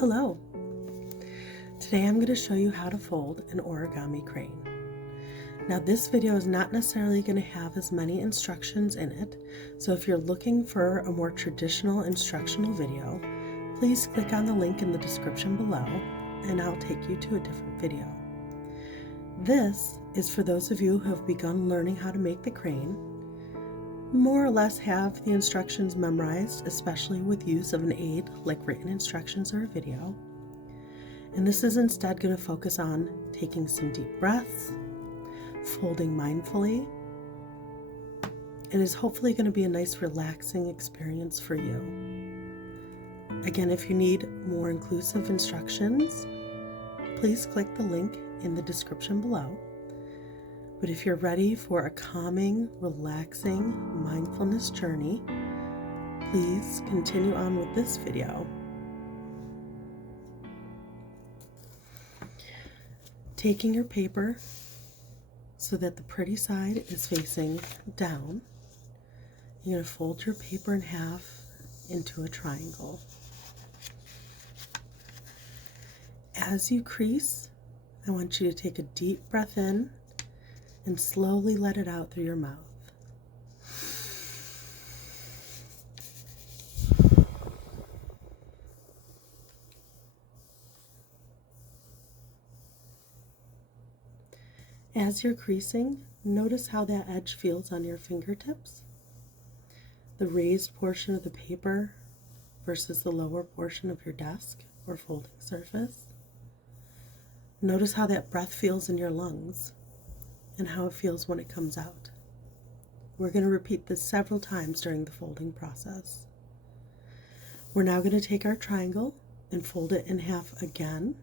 Hello! Today I'm going to show you how to fold an origami crane. Now this video is not necessarily going to have as many instructions in it, so if you're looking for a more traditional instructional video, please click on the link in the description below and I'll take you to a different video. This is for those of you who have begun learning how to make the crane, more or less have the instructions memorized, especially with use of an aid like written instructions or a video. And this is instead going to focus on taking some deep breaths, folding mindfully, and is hopefully going to be a nice relaxing experience for you. Again, if you need more inclusive instructions, please click the link in the description below. But if you're ready for a calming, relaxing mindfulness journey, please continue on with this video. Taking your paper so that the pretty side is facing down, you're going to fold your paper in half into a triangle. As you crease, I want you to take a deep breath in and slowly let it out through your mouth. As you're creasing, notice how that edge feels on your fingertips. The raised portion of the paper versus the lower portion of your desk or folding surface. Notice how that breath feels in your lungs and how it feels when it comes out. We're going to repeat this several times during the folding process. We're now going to take our triangle and fold it in half again,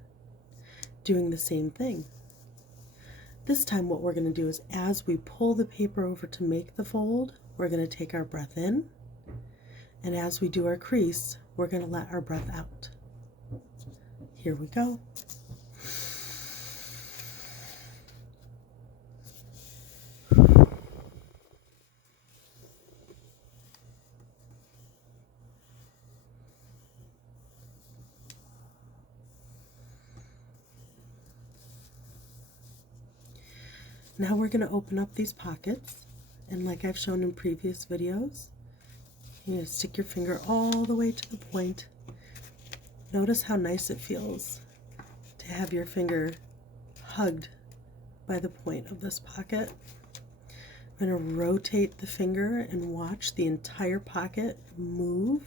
doing the same thing. This time what we're going to do is as we pull the paper over to make the fold, we're going to take our breath in, and as we do our crease, we're going to let our breath out. Here we go. Now we're going to open up these pockets, and like I've shown in previous videos, you're going to stick your finger all the way to the point. Notice how nice it feels to have your finger hugged by the point of this pocket. I'm going to rotate the finger and watch the entire pocket move,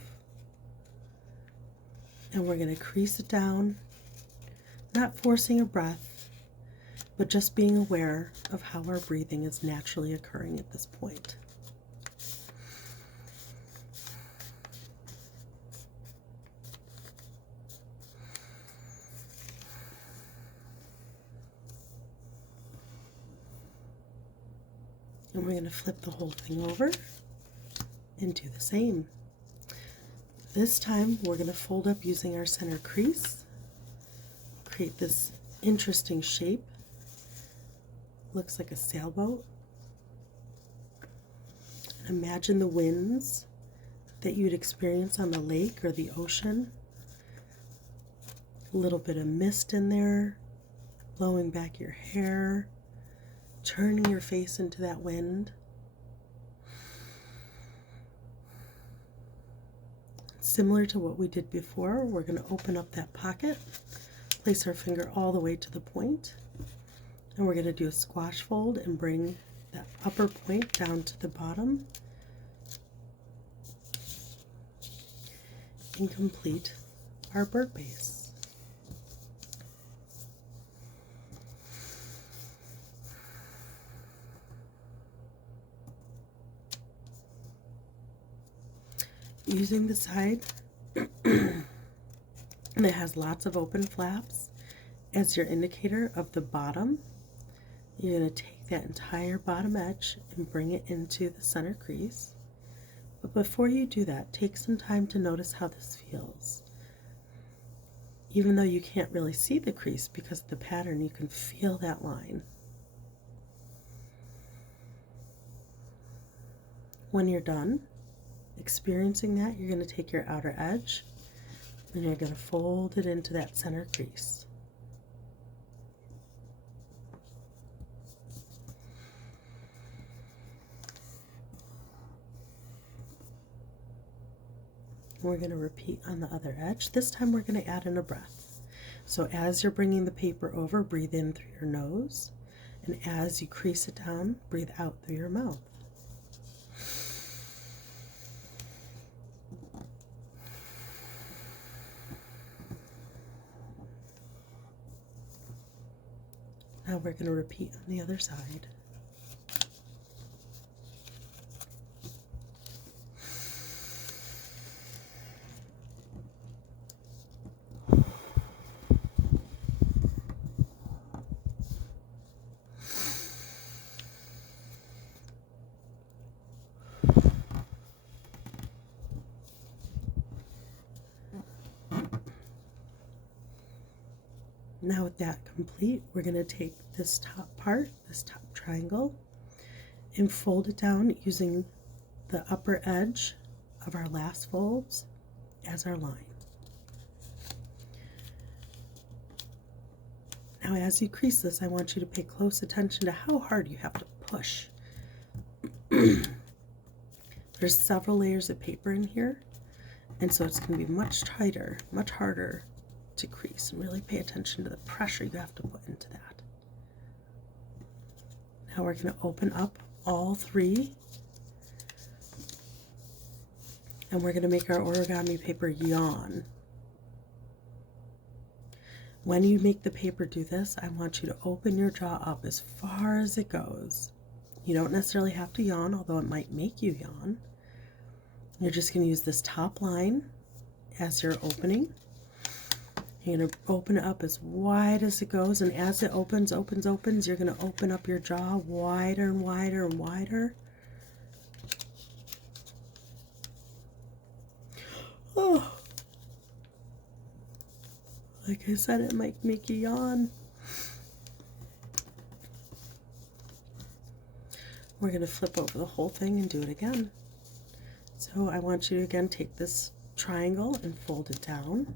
and we're going to crease it down, not forcing a breath, but just being aware of how our breathing is naturally occurring at this point. And we're going to flip the whole thing over and do the same. This time we're going to fold up using our center crease, create this interesting shape. Looks like a sailboat. Imagine the winds that you'd experience on the lake or the ocean. A little bit of mist in there, blowing back your hair, turning your face into that wind. Similar to what we did before, we're going to open up that pocket, place our finger all the way to the point, and we're going to do a squash fold and bring that upper point down to the bottom and complete our bird base. Using the side that has lots of open flaps as your indicator of the bottom, you're going to take that entire bottom edge and bring it into the center crease. But before you do that, take some time to notice how this feels. Even though you can't really see the crease because of the pattern, you can feel that line. When you're done experiencing that, you're going to take your outer edge And you're going to fold it into that center crease. We're going to repeat on the other edge. This time we're going to add in a breath. So as you're bringing the paper over, breathe in through your nose. And as you crease it down, breathe out through your mouth. Now we're going to repeat on the other side. Now with that complete, we're going to take this top part, this top triangle, and fold it down using the upper edge of our last folds as our line. Now as you crease this, I want you to pay close attention to how hard you have to push. There's several layers of paper in here, and so it's going to be much tighter, much harder to crease, and really pay attention to the pressure you have to put into that. Now we're going to open up all three, and we're going to make our origami paper yawn. When you make the paper do this, I want you to open your jaw up as far as it goes. You don't necessarily have to yawn, although it might make you yawn. You're just going to use this top line as your opening. You're going to open it up as wide as it goes, and as it opens, you're going to open up your jaw wider and wider and wider. Oh, like I said, it might make you yawn. We're going to flip over the whole thing and do it again. So I want you to again take this triangle and fold it down,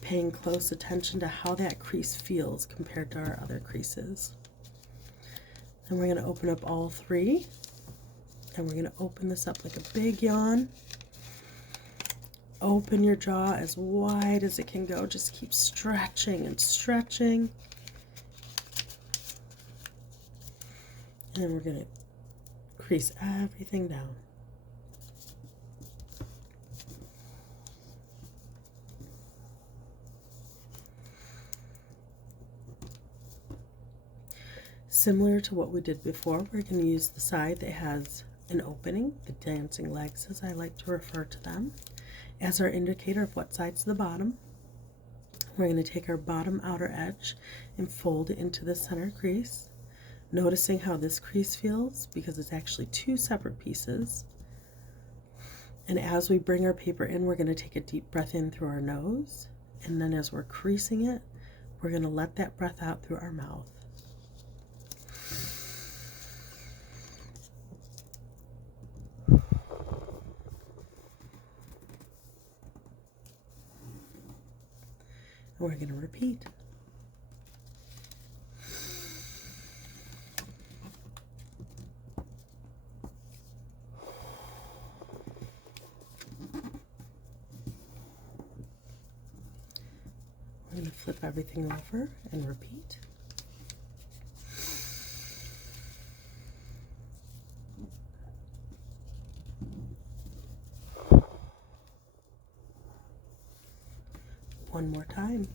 paying close attention to how that crease feels compared to our other creases. Then we're going to open up all three, and we're going to open this up like a big yawn. Open your jaw as wide as it can go. Just keep stretching and stretching. And then we're going to crease everything down. Similar to what we did before, we're going to use the side that has an opening, the dancing legs as I like to refer to them, as our indicator of what side's the bottom. We're going to take our bottom outer edge and fold it into the center crease, noticing how this crease feels because it's actually two separate pieces. And as we bring our paper in, we're going to take a deep breath in through our nose, and then as we're creasing it, we're going to let that breath out through our mouth. We're going to repeat. We're going to flip everything over and repeat. One more time.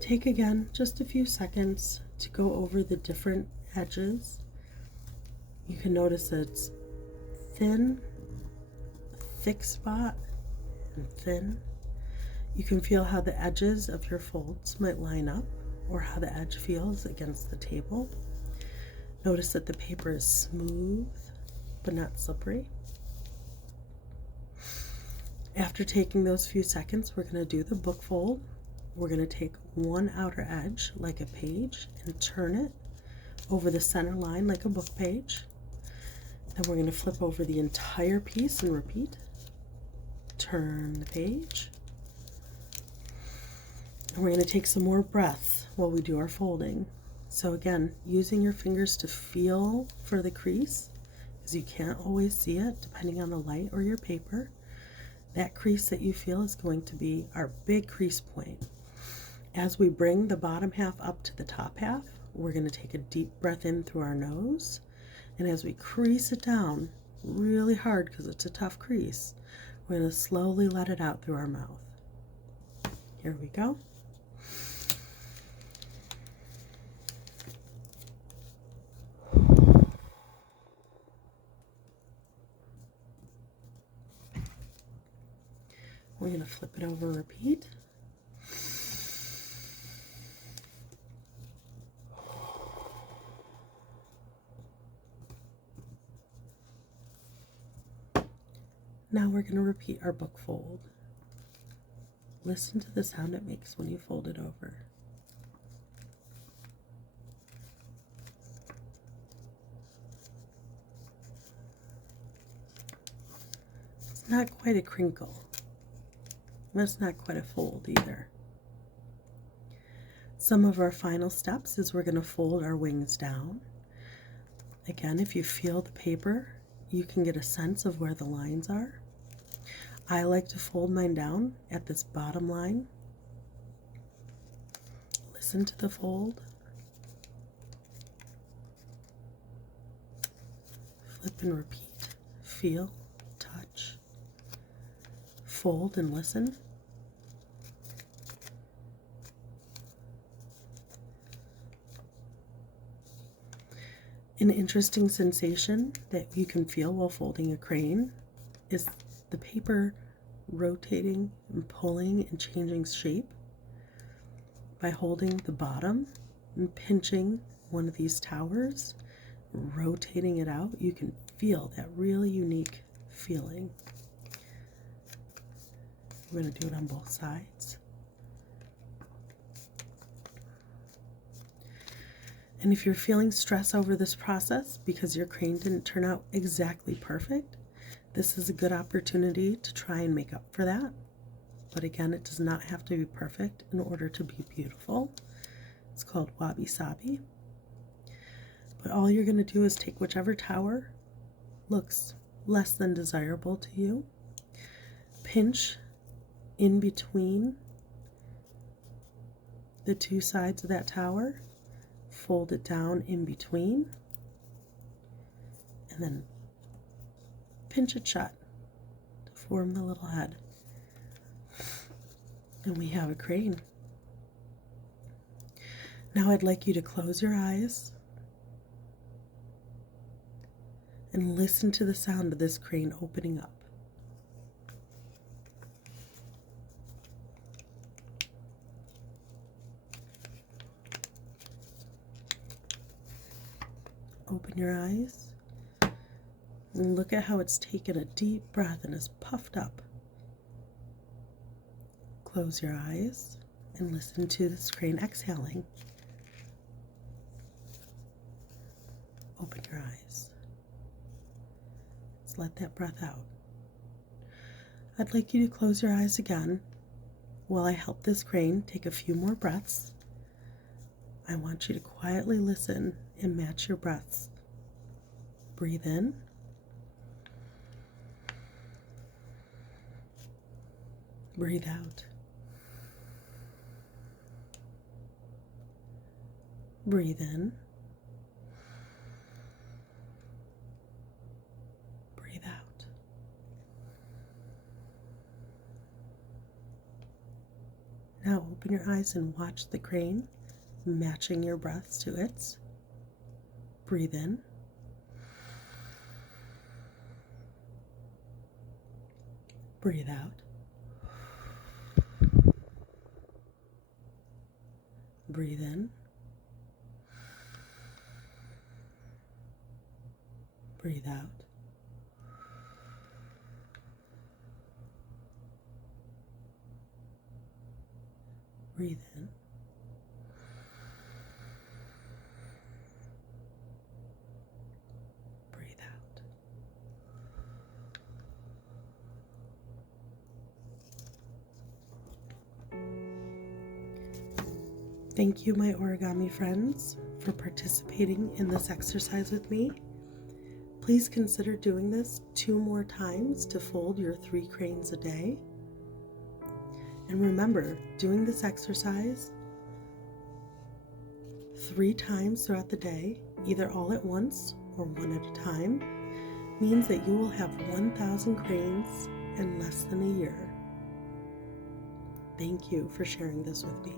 Take again just a few seconds to go over the different edges. You can notice that it's thin, a thick spot, and thin. You can feel how the edges of your folds might line up, or how the edge feels against the table. Notice that the paper is smooth but not slippery. After taking those few seconds, we're going to do the book fold. We're going to take one outer edge like a page and turn it over the center line like a book page. Then we're going to flip over the entire piece and repeat. Turn the page. And we're going to take some more breaths while we do our folding. So again, using your fingers to feel for the crease, because you can't always see it depending on the light or your paper. That crease that you feel is going to be our big crease point. As we bring the bottom half up to the top half, we're going to take a deep breath in through our nose. And as we crease it down really hard, because it's a tough crease, we're going to slowly let it out through our mouth. Here we go. We're going to flip it over, repeat. Now we're going to repeat our book fold. Listen to the sound it makes when you fold it over. It's not quite a crinkle. That's not quite a fold either. Some of our final steps is we're going to fold our wings down. Again, if you feel the paper, you can get a sense of where the lines are. I like to fold mine down at this bottom line. Listen to the fold. Flip and repeat. Feel, touch, fold and listen. An interesting sensation that you can feel while folding a crane is the paper rotating and pulling and changing shape. By holding the bottom and pinching one of these towers, rotating it out, you can feel that really unique feeling. I'm going to do it on both sides. And if you're feeling stress over this process because your crane didn't turn out exactly perfect, this is a good opportunity to try and make up for that. But again, it does not have to be perfect in order to be beautiful. It's called wabi-sabi. But all you're going to do is take whichever tower looks less than desirable to you, pinch in between the two sides of that tower, fold it down in between, and then pinch it shut to form the little head. And we have a crane. Now I'd like you to close your eyes and listen to the sound of this crane opening up. Open your eyes and look at how it's taken a deep breath and is puffed up. Close your eyes and listen to this crane exhaling. Open your eyes. Let's let that breath out. I'd like you to close your eyes again while I help this crane take a few more breaths. I want you to quietly listen and match your breaths. Breathe in. Breathe out. Breathe in. Breathe out. Now open your eyes and watch the crane, matching your breaths to its. Breathe in. Breathe out. Breathe in. Breathe out. Breathe in. Breathe out. Thank you, my origami friends, for participating in this exercise with me. Please consider doing this 2 more times to fold your 3 cranes a day. And remember, doing this exercise 3 times throughout the day, either all at once or one at a time, means that you will have 1,000 cranes in less than a year. Thank you for sharing this with me.